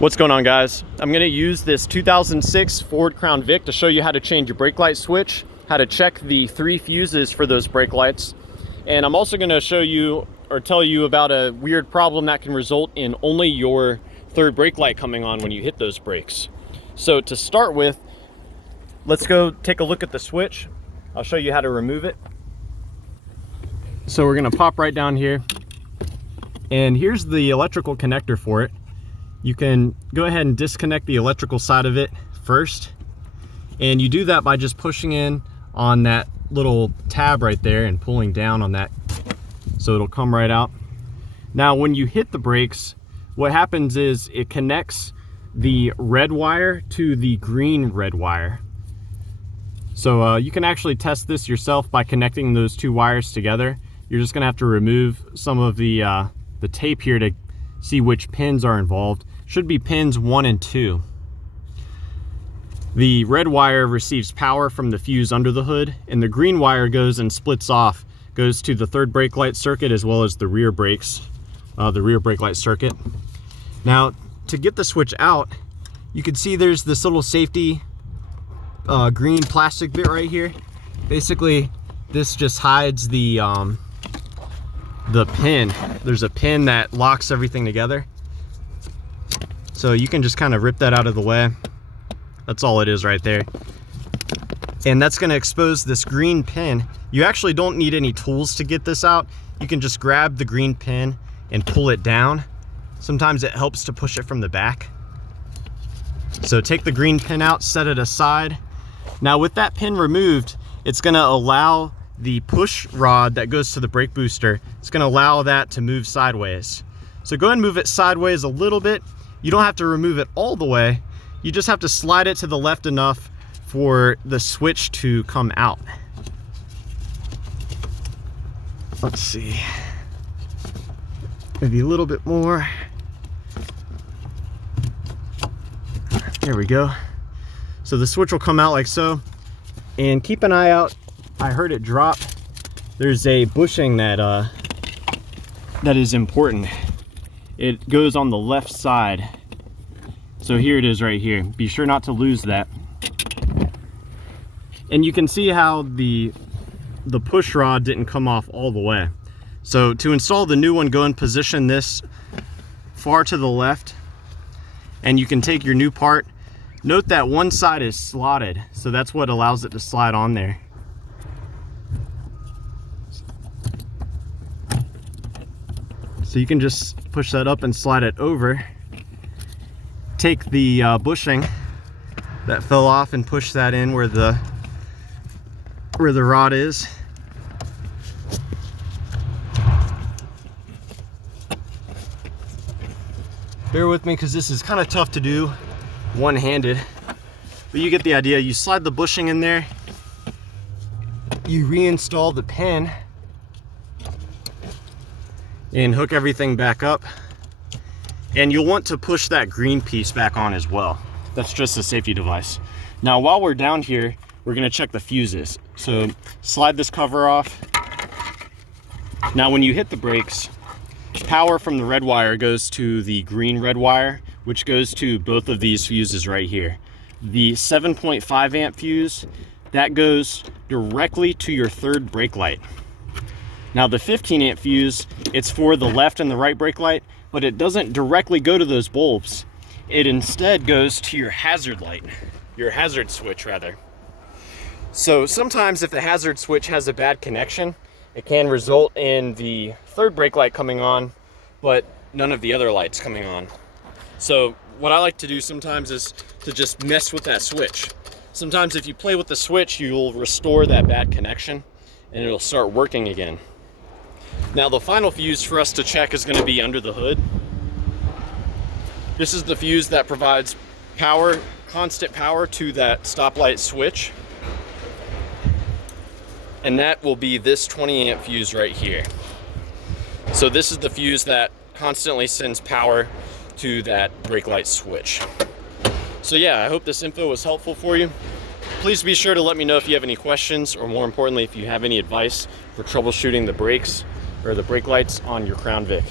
What's going on, guys? I'm going to use this 2006 Ford Crown Vic to show you how to change your brake light switch, how to check the 3 fuses for those brake lights, and I'm also going to show you or tell you about a weird problem that can result in only your third brake light coming on when you hit those brakes. So to start with, let's go take a look at the switch. I'll show you how to remove it. So we're going to pop right down here, and here's the electrical connector for it. You can go ahead and disconnect the electrical side of it first, and you do that by just pushing in on that little tab right there and pulling down on that so it'll come right out. Now when you hit the brakes, what happens is it connects the red wire to the green red wire. So you can actually test this yourself by connecting those 2 wires together. You're just gonna have to remove some of the tape here to see which pins are involved. Should be pins 1 and 2. The red wire receives power from the fuse under the hood, and the green wire goes and splits off, goes to the third brake light circuit as well as the rear brakes, the rear brake light circuit. Now, to get the switch out, you can see there's this little safety green plastic bit right here. Basically, this just hides the pin. There's a pin that locks everything together. So you can just kind of rip that out of the way. That's all it is right there. And that's going to expose this green pin. You actually don't need any tools to get this out. You can just grab the green pin and pull it down. Sometimes it helps to push it from the back. So take the green pin out, set it aside. Now with that pin removed, it's going to allow the push rod that goes to the brake booster, it's going to allow that to move sideways. So go ahead and move it sideways a little bit. You don't have to remove it all the way. You just have to slide it to the left enough for the switch to come out. Let's see. Maybe a little bit more. There we go. So the switch will come out like so. And keep an eye out. I heard it drop. There's a bushing that is important. It goes on the left side. So here it is right here. Be sure not to lose that. And you can see how the push rod didn't come off all the way. So to install the new one, go and position this far to the left, and you can take your new part. Note that one side is slotted, so that's what allows it to slide on there. So you can just push that up and slide it over. Take the bushing that fell off and push that in where the rod is. Bear with me because this is kind of tough to do one-handed, but you get the idea. You slide the bushing in there, you reinstall the pin, and hook everything back up. And you'll want to push that green piece back on as well. That's just a safety device. Now, while we're down here, we're gonna check the fuses. So slide this cover off. Now, when you hit the brakes, power from the red wire goes to the green red wire, which goes to both of these fuses right here. The 7.5 amp fuse, that goes directly to your third brake light. Now the 15 amp fuse, it's for the left and the right brake light, but it doesn't directly go to those bulbs. It instead goes to your hazard light, your hazard switch rather. So sometimes if the hazard switch has a bad connection, it can result in the third brake light coming on, but none of the other lights coming on. So what I like to do sometimes is to just mess with that switch. Sometimes if you play with the switch, you'll restore that bad connection and it'll start working again. Now the final fuse for us to check is going to be under the hood. This is the fuse that provides power, constant power to that stoplight switch. And that will be this 20 amp fuse right here. So this is the fuse that constantly sends power to that brake light switch. So yeah, I hope this info was helpful for you. Please be sure to let me know if you have any questions, or more importantly, if you have any advice for troubleshooting the brakes or the brake lights on your Crown Vic.